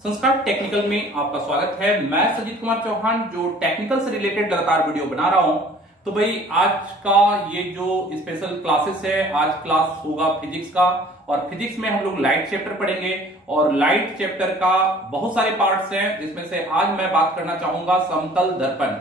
संस्कार टेक्निकल में आपका स्वागत है। मैं सजीत कुमार चौहान जो टेक्निकल से रिलेटेड लगातार वीडियो बना रहा हूं। तो भाई आज का ये जो स्पेशल क्लासेस है, आज क्लास होगा फिजिक्स का, और फिजिक्स में हम लोग लाइट चैप्टर पढ़ेंगे। और लाइट चैप्टर का बहुत सारे पार्ट्स हैं, जिसमें से आज मैं बात करना चाहूंगा समतल दर्पण।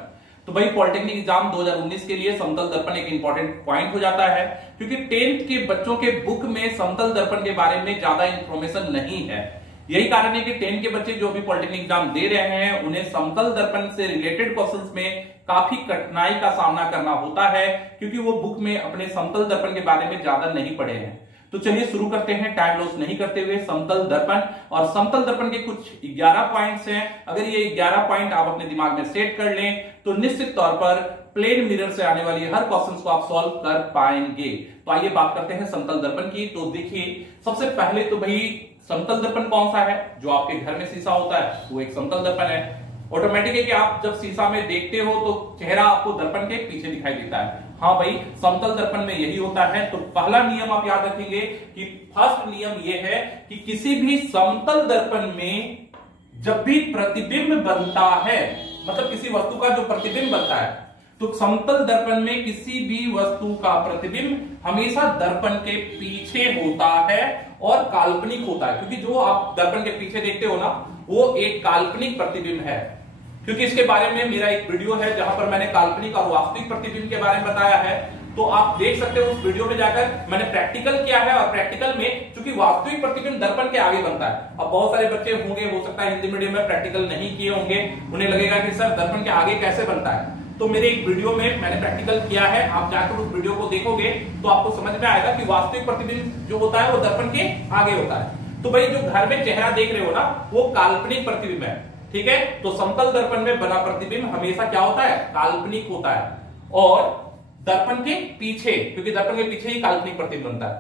तो भाई पॉलिटेक्निक एग्जाम 2019 के लिए समतल दर्पण एक इंपॉर्टेंट पॉइंट हो जाता है, क्योंकि 10th के बच्चों के बुक में समतल दर्पण के बारे में ज्यादा इंफॉर्मेशन नहीं है। यही कारण है कि 10 के बच्चे जो भी पॉलिटेक्निक एग्जाम दे रहे हैं, उन्हें समतल दर्पण से रिलेटेड क्वेश्चंस में काफी कठिनाई का सामना करना होता है, क्योंकि वो बुक में अपने समतल दर्पण के बारे में ज्यादा नहीं पढ़े हैं। तो चलिए शुरू करते हैं टाइम लॉस नहीं करते हुए। समतल दर्पण, और समतल दर्पण के कुछ 11 पॉइंट्स हैं। अगर ये 11 पॉइंट आप अपने दिमाग में सेट कर लें तो निश्चित तौर पर प्लेन मिरर से आने वाली हर क्वेश्चन को आप सॉल्व कर पाएंगे। तो आइए बात करते हैं समतल दर्पण की। तो देखिए, सबसे पहले तो भाई समतल दर्पण कौन सा है? जो आपके घर में शीशा होता है वो एक समतल दर्पण है। ऑटोमेटिक है कि आप जब शीशा में देखते हो तो चेहरा आपको दर्पण के पीछे दिखाई देता है। हाँ भाई, समतल दर्पण में यही होता है। तो पहला नियम आप याद रखेंगे कि फर्स्ट नियम यह है कि किसी भी समतल दर्पण में जब भी प्रतिबिंब बनता है, मतलब किसी वस्तु का जो प्रतिबिंब बनता है, तो समतल दर्पण में किसी भी वस्तु का प्रतिबिंब हमेशा दर्पण के पीछे होता है और काल्पनिक होता है। क्योंकि जो आप दर्पण के पीछे देखते हो ना, वो एक काल्पनिक प्रतिबिंब है। क्योंकि इसके बारे में मेरा एक वीडियो है जहां पर मैंने काल्पनिक और वास्तविक प्रतिबिंब के बारे में बताया है, तो आप देख सकते हो उस वीडियो में जाकर। मैंने प्रैक्टिकल किया है, और प्रैक्टिकल में चूंकि वास्तविक प्रतिबिंब दर्पण के आगे बनता है। अब बहुत सारे बच्चे होंगे, हो सकता है हिंदी मीडियम में प्रैक्टिकल नहीं किए होंगे, उन्हें लगेगा कि सर दर्पण के आगे कैसे बनता है। तो मेरे एक वीडियो में मैंने प्रैक्टिकल किया है, आप जाकर उस वीडियो को देखोगे तो आपको समझ में आएगा कि वास्तविक प्रतिबिंब जो होता है वो दर्पण के आगे होता है। तो भाई जो घर में चेहरा देख रहे हो ना, वो काल्पनिक प्रतिबिंब है, ठीक है। तो समतल दर्पण में बना प्रतिबिंब हमेशा क्या होता है? काल्पनिक होता है। और दर्पण के पीछे, क्योंकि दर्पण के पीछे ही काल्पनिक प्रतिबिंब बनता है।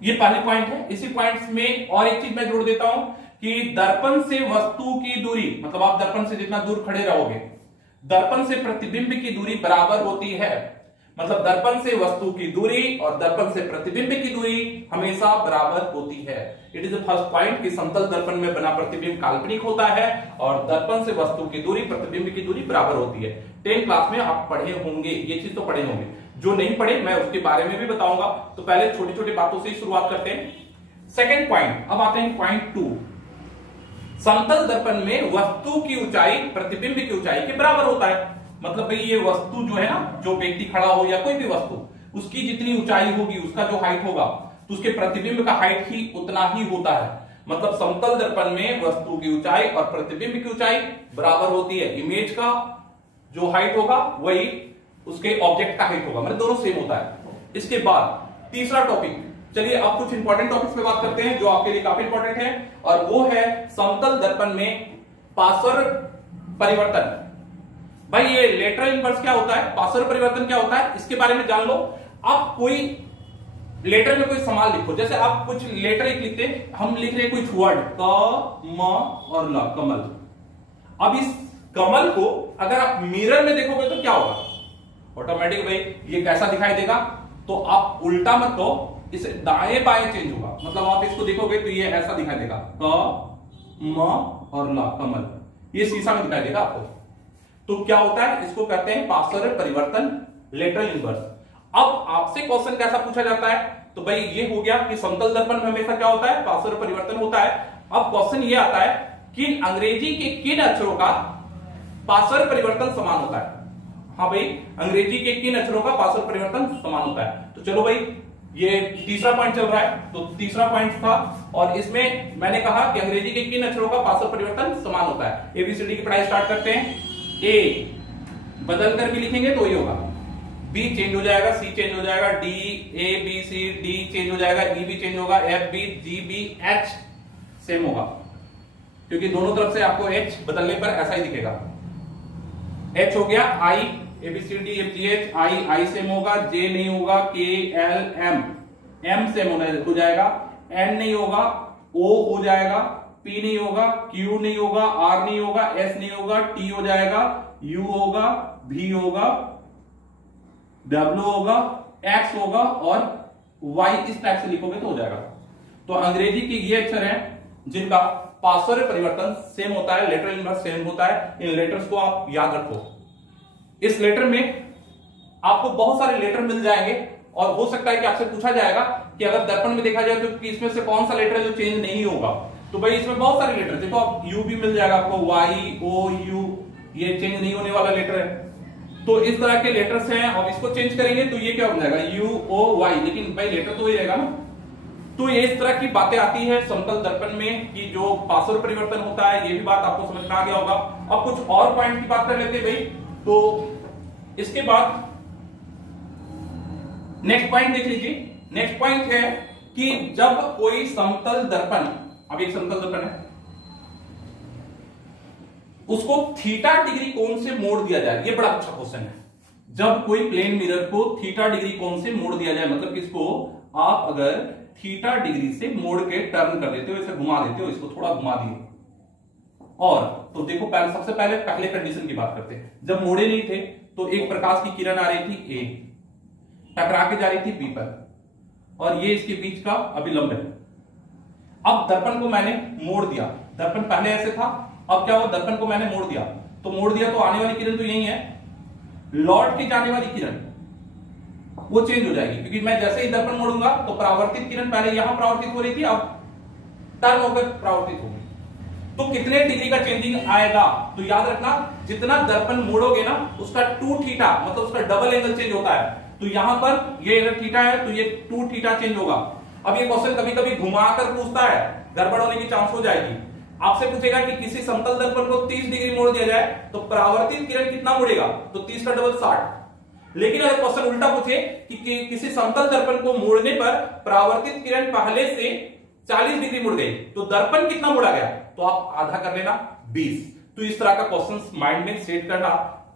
ये पहले पॉइंट है। इसी पॉइंट्स में और एक चीज मैं जोड़ देता हूं कि दर्पण से वस्तु की दूरी, मतलब आप दर्पण से जितना दूर खड़े रहोगे, दर्पण से प्रतिबिंब की दूरी बराबर होती है। मतलब दर्पण से वस्तु की दूरी और दर्पण से प्रतिबिंब की दूरी हमेशा बराबर होती है। It is the first point कि समतल दर्पण में बना प्रतिबिंब काल्पनिक होता है और दर्पण से वस्तु की दूरी, प्रतिबिंब की दूरी बराबर होती है। 10th क्लास में आप पढ़े होंगे, ये चीज तो पढ़े होंगे। जो नहीं पढ़े मैं उसके बारे में भी बताऊंगा। तो पहले छोटी छोटी बातों से ही शुरुआत करते हैं। सेकेंड पॉइंट, अब आते हैं पॉइंट 2। समतल दर्पण में वस्तु की ऊंचाई प्रतिबिंब की ऊंचाई के बराबर होता है। मतलब भाई ये वस्तु जो है ना, जो व्यक्ति खड़ा हो या कोई भी वस्तु, उसकी जितनी ऊंचाई होगी, उसका जो हाइट होगा, तो उसके प्रतिबिंब का हाइट ही उतना ही होता है। मतलब समतल दर्पण में वस्तु की ऊंचाई और प्रतिबिंब की ऊंचाई बराबर होती है। इमेज का जो हाइट होगा वही उसके ऑब्जेक्ट का हाइट होगा, मतलब दोनों सेम होता है। इसके बाद तीसरा टॉपिक, चलिए अब कुछ इंपॉर्टेंट टॉपिक्स पे बात करते हैं जो आपके लिए काफी इंपॉर्टेंट है, और वो है समतल दर्पण में पार्श्व परिवर्तन। भाई ये लेटरल इनवर्स क्या होता है, पार्श्व परिवर्तन क्या होता है, इसके बारे में जान लो। आप कोई लेटर में कोई सवाल लिखो, जैसे आप कुछ लेटर एक लिखते हैं, हम लिख रहे हैं कुछ वर्ड क, म और ल, कमल। अब इस कमल को अगर आप मिरर में देखोगे तो क्या होगा? ऑटोमेटिक भाई ये कैसा दिखाई देगा? तो आप उल्टा मत कहो, इसे दाएं बाएं चेंज होगा। मतलब आप इसको देखोगे तो ये ऐसा दिखाई देगा, क, म और ल, कमल। ये शीशा में दिखाई देगा आपको। तो क्या होता है? इसको कहते हैं पार्श्व परिवर्तन, लेटरल इनवर्स। अब आपसे क्वेश्चन कैसा पूछा जाता है? तो भाई ये हो गया कि समतल दर्पण में हमेशा क्या होता है? पार्श्व परिवर्तन होता है। अब क्वेश्चन ये आता है कि अंग्रेजी के किन अक्षरों का पार्श्व परिवर्तन समान होता है? हाँ भाई, अंग्रेजी के किन अक्षरों का पार्श्व परिवर्तन समान होता है? तो चलो भाई, ये तीसरा पॉइंट चल रहा है, तो तीसरा पॉइंट था, और इसमें मैंने कहा कि अंग्रेजी के किन अक्षरों का पार्श्व परिवर्तन समान होता है। एबीसीडी की पढ़ाई स्टार्ट करते हैं। ए बदल कर भी लिखेंगे तो ये होगा, बी चेंज हो जाएगा, सी चेंज हो जाएगा, D, A B C D change हो जाएगा, ई भी चेंज होगा, F B, G B, H same होगा, क्योंकि दोनों तरफ से आपको एच बदलने पर ऐसा ही दिखेगा। एच हो गया, I, A B C D F G H, I same होगा, जे नहीं होगा, के एल एम, एम सेम हो जाएगा, एन नहीं होगा, ओ हो जाएगा, पी नहीं होगा, क्यू नहीं होगा, आर नहीं होगा, एस नहीं होगा, टी हो जाएगा, यू होगा, भी होगा, डब्ल्यू होगा, एक्स होगा, और वाई इस टाइप से लिखोगे तो हो जाएगा। तो अंग्रेजी के ये अक्षर हैं जिनका पार्श्व परिवर्तन सेम होता है, लेटरल इनवर्स सेम होता है। इन लेटर्स को आप याद रखो। इस लेटर में आपको बहुत सारे लेटर मिल जाएंगे और हो सकता है कि आपसे पूछा जाएगा कि अगर दर्पण में देखा जाए तो इसमें से कौन सा लेटर है जो चेंज नहीं होगा। तो भाई इसमें बहुत सारे लेटर देखो, आप यू भी मिल जाएगा आपको, वाई ओ यू, ये चेंज नहीं होने वाला लेटर है। तो इस तरह के लेटर्स हैं, और इसको चेंज करेंगे तो ये क्या हो जाएगा, यू ओ वाई, लेकिन भाई लेटर तो वही रहेगा ना। तो ये इस तरह की बातें आती है समतल दर्पण में कि जो पार्श्व परिवर्तन होता है, ये भी बात आपको समझ में आ गया होगा। अब कुछ और पॉइंट की बात कर लेते हैं भाई। तो इसके बाद नेक्स्ट पॉइंट देख लीजिए। नेक्स्ट पॉइंट है कि जब कोई समतल दर्पण, अब एक समतल दर्पण है, उसको थीटा डिग्री कोण से मोड़ दिया जाए, ये बड़ा अच्छा क्वेश्चन है। जब कोई प्लेन मिरर को थीटा डिग्री कोण से मोड़ दिया जाए, मतलब कि इसको आप अगर थीटा डिग्री से मोड़ के टर्न कर देते हो, इसे घुमा देते हो, इसको थोड़ा घुमा दिए, और तो देखो पहले सबसे पहले कंडीशन की बात करते हैं। जब मोड़े नहीं थे तो एक प्रकाश की किरण आ रही थी ए, टकरा के जा रही थी बी पर, और ये इसके बीच का अभिलंब है। अब दर्पण को मैंने मोड़ दिया, दर्पण पहले ऐसे था, अब क्या हुआ, दर्पण को मैंने मोड़ दिया, तो मोड़ दिया तो आने वाली किरण तो यही है, लौट के जाने वाली किरण वो चेंज हो जाएगी, क्योंकि मैं जैसे ही दर्पण मोड़ूंगा तो परावर्तित किरण पहले यहां परावर्तित हो रही थी, अब टर्न होकर परावर्तित होगी। तो कितने डिग्री का चेंजिंग आएगा, तो याद रखना जितना दर्पण मोड़ोगे ना उसका 2 थीटा, मतलब उसका डबल एंगल चेंज होता है। तो यहां पर ये अगर थीटा है तो ये 2 थीटा चेंज होगा। अब ये क्वेश्चन कभी कभी घुमाकर पूछता है, गड़बड़ होने की चांस हो जाएगी। आपसे पूछेगा कि किसी समतल दर्पण को 30 डिग्री मोड़ दिया जाए तो परावर्तित किरण कितना मुड़ेगा, तो 30 का डबल 60। लेकिन अगर क्वेश्चन उल्टा पूछे कि किसी समतल दर्पण को मोड़ने पर परावर्तित किरण पहले से 40 डिग्री मुड़ गई तो दर्पण कितना मुड़ा गया, तो आप आधा कर लेना 20। तो इस तरह का क्वेश्चन माइंड में सेट करना,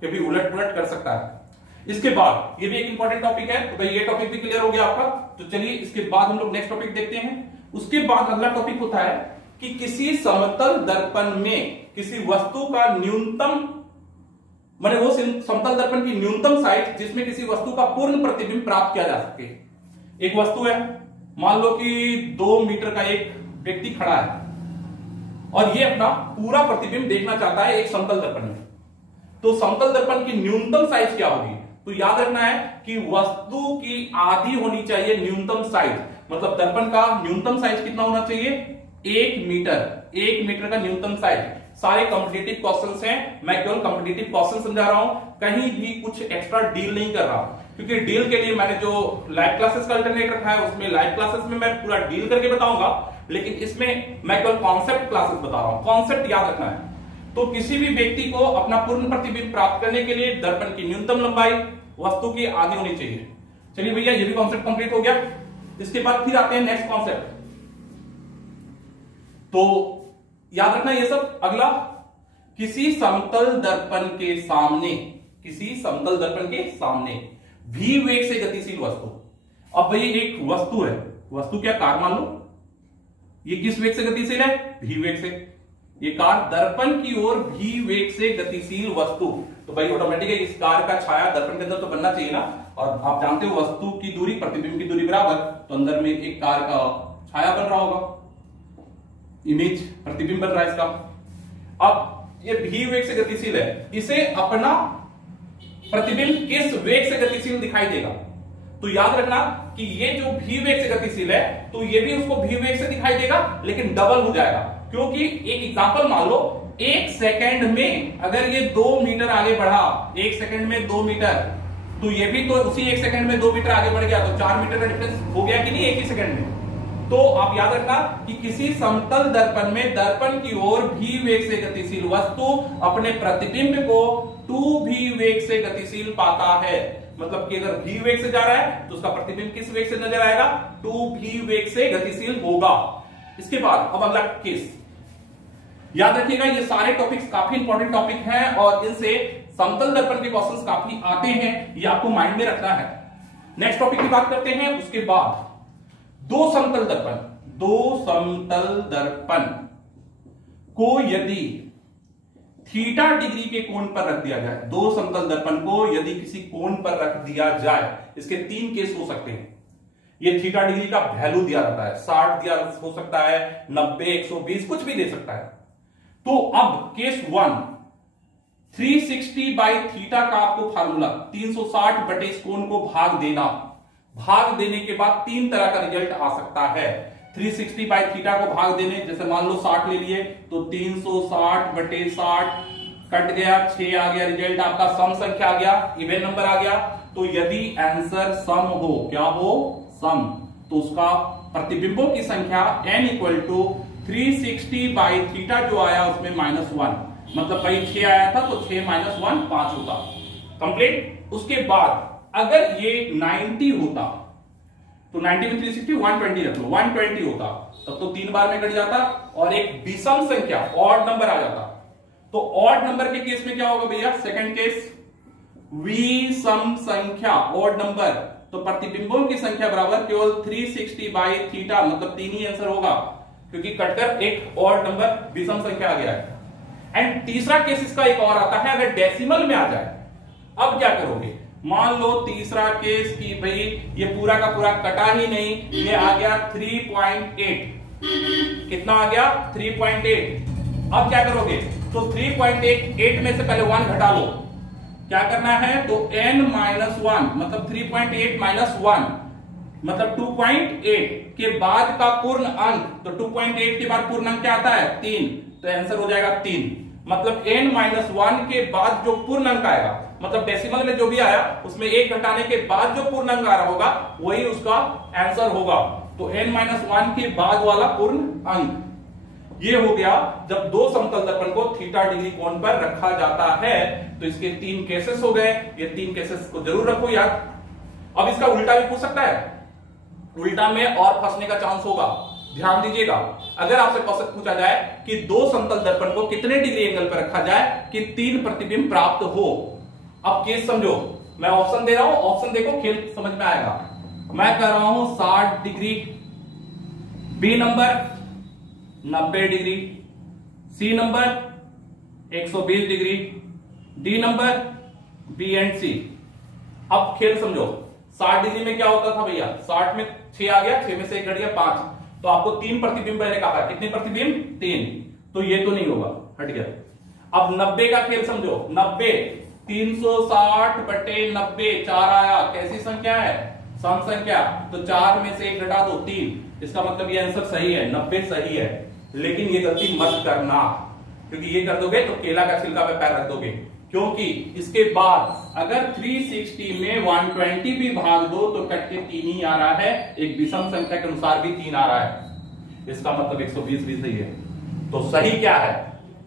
कभी उलट पुलट कर सकता है। इसके बाद ये भी एक इंपॉर्टेंट टॉपिक है, तो ये टॉपिक भी क्लियर हो गया आपका। तो चलिए इसके बाद हम लोग नेक्स्ट टॉपिक देखते हैं। उसके बाद अगला टॉपिक होता है कि किसी समतल दर्पण में किसी वस्तु का न्यूनतम, माने वो समतल दर्पण की न्यूनतम साइज जिसमें किसी वस्तु का पूर्ण प्रतिबिंब प्राप्त किया जा सके। एक वस्तु है, मान लो कि 2 मीटर का एक व्यक्ति खड़ा है और ये अपना पूरा प्रतिबिंब देखना चाहता है एक समतल दर्पण में। तो समतल दर्पण की न्यूनतम साइज क्या होगी, तो याद रखना है कि वस्तु की आधी होनी चाहिए न्यूनतम साइज, मतलब दर्पण का न्यूनतम साइज कितना होना चाहिए, 1 मीटर। 1 मीटर का न्यूनतम साइज। सारे कॉम्पिटिटिव क्वेश्चंस हैं, मैं केवल कॉम्पिटिटिव क्वेश्चन समझा रहा हूं, कहीं भी कुछ एक्स्ट्रा डील नहीं कर रहा, क्योंकि डील के लिए मैंने जो लाइव क्लासेस का अल्टरनेट रखा है उसमें लाइव क्लासेस में मैं पूरा डील करके बताऊंगा, लेकिन इसमें मैं केवल कॉन्सेप्ट क्लासेस बता रहा हूं। कॉन्सेप्ट याद रखना है। तो किसी भी व्यक्ति को अपना पूर्ण प्रतिबिंब प्राप्त करने के लिए दर्पण की न्यूनतम लंबाई वस्तु की आधी होनी चाहिए। चलिए भैया ये भी कॉन्सेप्ट कंप्लीट हो गया। इसके बाद फिर आते हैं नेक्स्ट कॉन्सेप्ट। तो याद रखना ये सब। अगला, किसी समतल दर्पण के सामने, किसी समतल दर्पण के सामने v वेग से गतिशील वस्तु। अब भाई एक वस्तु है, वस्तु क्या कार मान लो, ये किस वेग से गतिशील है, v वेग से। ये कार दर्पण की ओर v वेग से गतिशील वस्तु, तो भाई ऑटोमेटिक है इस कार का छाया दर्पण के अंदर तो बनना चाहिए ना, और आप जानते हो वस्तु की दूरी प्रतिबिंब की दूरी बराबर, तो अंदर में एक कार का छाया बन रहा होगा, इमेज प्रतिबिंब बन रहा है इसका। अब ये v वेग से गतिशील है, इसे अपना प्रतिबिंब किस वेग से गतिशील दिखाई देगा, तो याद रखना कि ये जो v वेग से गतिशील है तो ये भी उसको v वेग से दिखाई देगा, लेकिन डबल हो जाएगा। क्योंकि एक एग्जांपल मान लो, 1 सेकंड में अगर ये 2 मीटर आगे बढ़ा, 1 सेकंड में 2 मीटर, तो ये भी तो उसी 1 सेकंड में 2 मीटर आगे बढ़ गया, तो 4 मीटर का डिफरेंस हो गया कि नहीं एक ही सेकंड में। तो आप याद रखना कि किसी समतल दर्पण में दर्पण की ओर v वेग से गतिशील वस्तु अपने प्रतिबिंब को 2v वेग से गतिशील पाता है। मतलब कि अगर v वेग से जा रहा है तो उसका प्रतिबिंब किस वेग से नजर आएगा, 2v वेग से गतिशील होगा। इसके बाद अब अगला केस याद रखिएगा, ये सारे टॉपिक्स काफी इंपॉर्टेंट टॉपिक हैं और इनसे समतल दर्पण के क्वेश्चंस काफी आते हैं, ये आपको माइंड में रखना है। नेक्स्ट टॉपिक की बात करते हैं। उसके बाद दो समतल दर्पण को यदि थीटा डिग्री के कोण पर रख दिया जाए, दो समतल दर्पण को यदि किसी कोण पर रख दिया जाए, इसके 3 केस हो सकते हैं। ये थीटा डिग्री का वैल्यू दिया रहता है, 60 दिया हो सकता है, 90, 120 कुछ भी दे सकता है। तो अब केस 1 360 बाई थीटा का आपको फार्मूला 360 बटे इस कोण को भाग देना, भाग देने के बाद तीन तरह का रिजल्ट आ सकता है। 360 बाई थीटा को भाग देने, जैसे मान लो 60 ले लिए तो 360 बटे 60 कट गया, 6 आ गया, रिजल्ट आपका सम संख्या आ गया, इवन नंबर आ गया। तो यदि आंसर सम हो, क्या हो, सम, तो उसका प्रतिबिंबों की संख्या n equal to 360 by theta जो आया उसमें -1, मतलब भाई 6 आया था तो 6 - 1 5 होता, कंप्लीट। उसके बाद अगर ये 90 होता तो 90 में 360 120 रख लो, 120 होता तब तो 3 बार में कट जाता और एक विषम संख्या ऑड नंबर आ जाता। तो ऑड नंबर के केस में क्या होगा भैया, सेकंड केस विषम संख्या ऑड नंबर, तो प्रतिबिंबों की संख्या बराबर केवल 360 बाई थीटा, मतलब 3 ही आंसर होगा क्योंकि कटकर एक ऑड नंबर विषम संख्या आ गया है। एंड तीसरा केस इसका एक और आता है, अगर डेसिमल में आ जाए। अब क्या करोगे, मान लो तीसरा केस की भाई ये पूरा का पूरा कटा ही नहीं, ये आ गया 3.8, कितना आ गया 3.8। अब क्या करोगे, तो 3.8 में से पहले 1 घटा लो, क्या करना है, तो n - 1 मतलब 3.8 - 1 मतलब 2.8 के बाद का पूर्ण अंक, तो 2.8 के बाद पूर्ण अंक क्या आता है 3, तो आंसर हो जाएगा 3। मतलब n - 1 के बाद जो पूर्ण अंक आएगा, मतलब डेसिमल में जो भी आया उसमें 1 घटाने के बाद जो पूर्ण अंक आ रहा होगा वही उसका आंसर होगा। तो n - 1 के बाद वाला पूर्ण अंक, ये हो गया जब दो समतल दर्पण को थीटा डिग्री कोण पर रखा जाता है। तो इसके 3 केसेस हो गए, ये 3 केसेस को जरूर रखो याद। अब इसका उल्टा भी पूछ सकता है, उल्टा में और फंसने का चांस होगा, ध्यान दीजिएगा। अगर आपसे पूछा जाए कि दो समतल दर्पण को कितने डिग्री एंगल पर रखा जाए कि 3 प्रतिबिंब प्राप्त हो। अब केस समझो, मैं ऑप्शन दे रहा हूं, ऑप्शन देखो, खेल समझ में आएगा। मैं कह रहा हूं 60 degree, B number 90 degree, C number 120 degree, D number B and C. अब खेल समझो, 60 डिग्री में क्या होता था भैया, 60 में 6 आ गया, 6 में से 1 घट गया 5, तो आपको 3 प्रतिबिंब मैंने कहा, कितने प्रतिबिंब 3, तो ये तो नहीं होगा, हट गया। अब 90 का खेल समझो, 90 360 बटे 90, 4 आया, कैसी संख्या है, सम संख्या, तो 4 में से 1 घटा दो 3, इसका मतलब ये आंसर सही है, 90 सही है। लेकिन ये गलती मत करना, क्योंकि ये कर दोगे तो केला का छिलका पे पैर रख दोगे, क्योंकि इसके बाद अगर 360 में 120 भी भाग दो तो कट के 3 ही आ रहा है, एक विषम संख्या के अनुसार भी 3 आ रहा है, इसका मतलब 120 भी सही है। तो सही क्या है,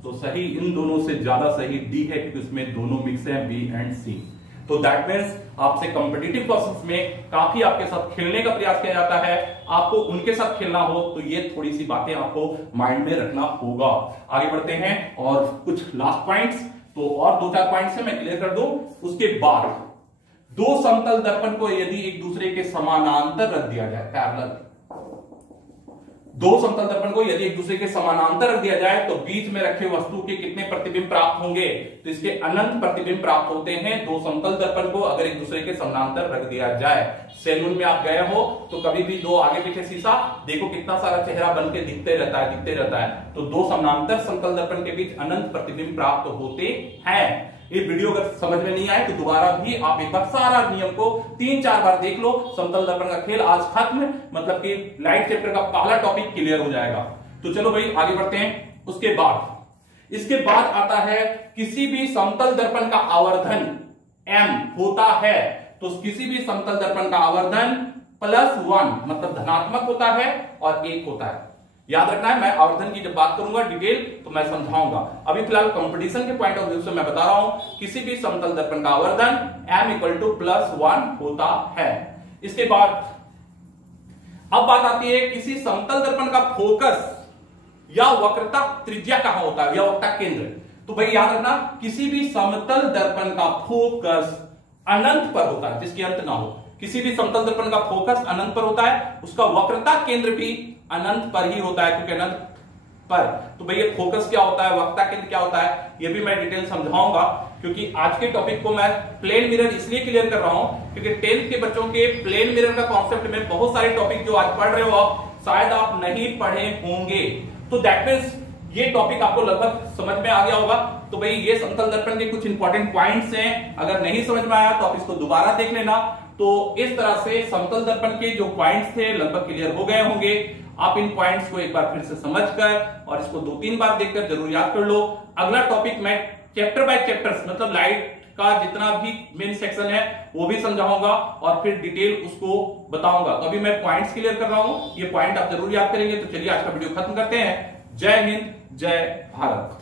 तो सही इन दोनों से ज्यादा सही डी है, क्योंकि उसमें दोनों मिक्स है, बी एंड सी। तो दैट मीन्स आपसे कॉम्पिटिटिव क्वेश्चंस में काफी आपके साथ खेलने का प्रयास किया जाता है, आपको उनके साथ खेलना हो तो ये थोड़ी सी बातें आपको माइंड में रखना होगा। आगे बढ़ते हैं और कुछ लास्ट पॉइंट्स, तो और 2-4 पॉइंट्स है मैं क्लियर कर दूं। उसके बाद दो समतल दर्पण को यदि एक दूसरे के समानांतर रख दिया जाए, पैरेलल, दो समतल दर्पण को यदि एक दूसरे के समानांतर रख दिया जाए तो बीच में रखे वस्तु के कितने प्रतिबिंब प्राप्त होंगे, तो इसके अनंत प्रतिबिंब प्राप्त होते हैं दो समतल दर्पण को अगर एक दूसरे के समानांतर रख दिया जाए। सैलून में आप गए हो तो कभी भी दो आगे पीछे शीशा देखो, कितना सारा चेहरा बन के दिखते रहता है, तो दो समानांतर समतल दर्पण के बीच अनंत प्रतिबिंब प्राप्त होते हैं। ये वीडियो अगर समझ में नहीं आए तो दोबारा भी आप एक बार सारा नियम को 3-4 बार देख लो। समतल दर्पण का खेल आज खत्म, मतलब कि लाइट चैप्टर का पहला टॉपिक क्लियर हो जाएगा। तो चलो भाई आगे बढ़ते हैं। इसके बाद आता है किसी भी समतल दर्पण का आवर्धन m होता है, तो किसी भी समतल दर्पण का आवर्धन +1 मतलब धनात्मक होता है और 1 होता है। याद रखना है, मैं आवर्धन की जब बात करूंगा डिटेल तो मैं समझाऊंगा। अभी फिलहाल कंपटीशन के पॉइंट ऑफ व्यू से मैं बता रहा हूं किसी भी समतल दर्पण का आवर्धन m = +1 होता है। इसके बाद अब बात आती है किसी समतल दर्पण का फोकस या वक्रता त्रिज्या कहां होता है, या वक्रता केंद्र। तो भाई याद रखना, किसी भी समतल दर्पण का फोकस अनंत पर होता है, जिसकी अंत ना हो। किसी भी समतल दर्पण का फोकस अनंत पर होता है, उसका वक्रता केंद्र भी अनंत पर ही होता है, क्योंकि अनंत पर। तो भैया फोकस क्या होता है, वक्ता केंद्र क्या होता है, ये भी मैं डिटेल समझाऊंगा, क्योंकि आज के टॉपिक को मैं प्लेन मिरर इसलिए क्लियर कर रहा हूं क्योंकि 10th के बच्चों के प्लेन मिरर का कॉन्सेप्ट में बहुत सारे टॉपिक जो आज पढ़ रहे हो आप शायद आप नहीं पढ़े होंगे। तो दैट मींस ये टॉपिक आपको लगभग समझ में आ गया होगा। तो भाई ये समतल दर्पण के कुछ इंपॉर्टेंट पॉइंट्स हैं, अगर नहीं समझ में आया तो आप इसको दोबारा देख लेना। तो इस तरह से समतल दर्पण के जो पॉइंट्स थे लगभग क्लियर हो गए होंगे। आप इन पॉइंट्स को एक बार फिर से समझकर और इसको 2-3 बार देखकर जरूर याद कर लो। अगला टॉपिक मैं चैप्टर बाय चैप्टर्स मतलब लाइट का जितना भी मेन सेक्शन है वो भी समझाऊंगा और फिर डिटेल उसको बताऊंगा। तो अभी मैं पॉइंट्स क्लियर कर रहा हूं, ये पॉइंट आप जरूर याद करेंगे। तो चलिए आज का वीडियो खत्म करते हैं। जय हिंद, जय भारत।